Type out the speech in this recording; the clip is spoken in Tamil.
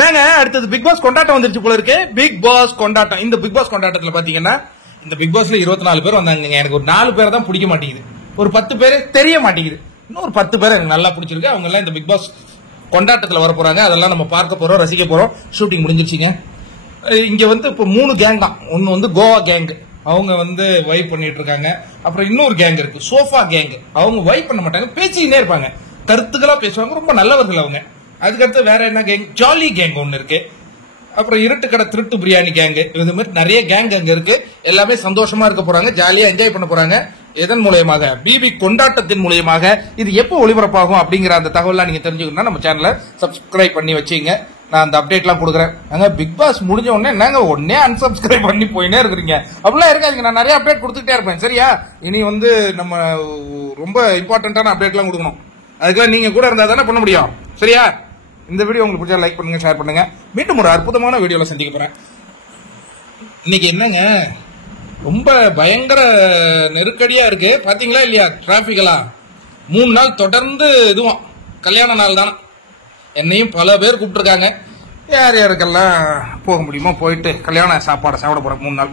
நாங்க அடுத்தது பிக் பாஸ் கொண்டாட்டம் வந்துருச்சு போல இருக்கு. பிக் பாஸ் கொண்டாட்டம். இந்த பிக் பாஸ் கொண்டாட்டத்துல பாத்தீங்கன்னா இந்த பிக் பாஸ்ல 24 பேர் வந்தாங்க. எனக்கு ஒரு 4 பேர் தான் பிடிக்க மாட்டேங்குது, ஒரு 10 பேர் தெரிய மாட்டேங்குது, இன்னும் ஒரு 10 பேர் எனக்கு நல்லா பிடிச்சிருக்கு. அவங்க எல்லாம் இந்த பிக் பாஸ் கொண்டாட்டத்துல வர போறாங்க. அதெல்லாம் நம்ம பார்க்க போறோம், ரசிக்க போறோம். ஷூட்டிங் முடிஞ்சிருச்சுங்க. இங்க வந்து இப்ப 3 கேங் தான். ஒன்னு வந்து கோவா கேங், அவங்க வந்து வைப் பண்ணிட்டு இருக்காங்க. அப்புறம் இன்னொரு கேங் இருக்கு, சோஃபா கேங். அவங்க வைப் பண்ண மாட்டாங்க, பேசிக்கிட்டே இருப்பாங்க, கருத்துக்களா பேசுவாங்க, ரொம்ப நல்லவர்கள் அவங்க. அதுக்கடுத்து வேற என்ன கேங், ஜாலி கேங் ஒன்னு இருக்கு. அப்புறம் இருட்டு கடை திருட்டு பிரியாணி கேங். இது மாதிரி நிறைய கேங் அங்க இருக்கு. எல்லாமே சந்தோஷமா இருக்க போறாங்க, ஜாலியா என்ஜாய் பண்ண போறாங்க. எதன் மூலயமாக? பிபி கொண்டாட்டத்தின் மூலயமாக. இது எப்போ ஒளிபரப்பாகும் அப்படிங்கிற அந்த தகவலாம் நீங்க தெரிஞ்சுக்கணும்னா நம்ம சேனலை சப்ஸ்கிரைப் பண்ணி வச்சுங்க. நான் அந்த அப்டேட் எல்லாம் கொடுக்குறேன். நாங்க பிக் பாஸ் முடிஞ்ச உடனே நாங்க உடனே அன்சப்ஸ்கிரைப் பண்ணி போயினே இருக்கிறீங்க, அப்படிலாம் இருக்காதுங்க. நான் நிறைய அப்டேட் கொடுத்துட்டே இருப்பேன், சரியா? இனி வந்து நம்ம ரொம்ப இம்பார்ட்டன்டான அப்டேட் எல்லாம் கொடுக்கணும். அதுக்கெல்லாம் நீங்க கூட இருந்தா தானே பண்ண முடியும், சரியா? இந்த வீடியோ உங்களுக்கு பிடிச்சா லைக் பண்ணுங்க, ஷேர் பண்ணுங்க. மீண்டும் ஒரு அற்புதமான வீடியோல சந்திக்க போறேன். இன்னைக்கு என்னங்க ரொம்ப பயங்கர நெருக்கடியா இருக்கு, பாத்தீங்களா இல்லையா? டிராபிக் எல்லாம் 3 நாள் தொடர்ந்து இதுவும் கல்யாண நாள் தானே. என்னையும் பல பேர் கூப்பிட்டுருக்காங்க. யார் யாருக்கெல்லாம் போக முடியுமோ போயிட்டு கல்யாண சாப்பாடை சாப்பிட போறேன் 3 நாள்.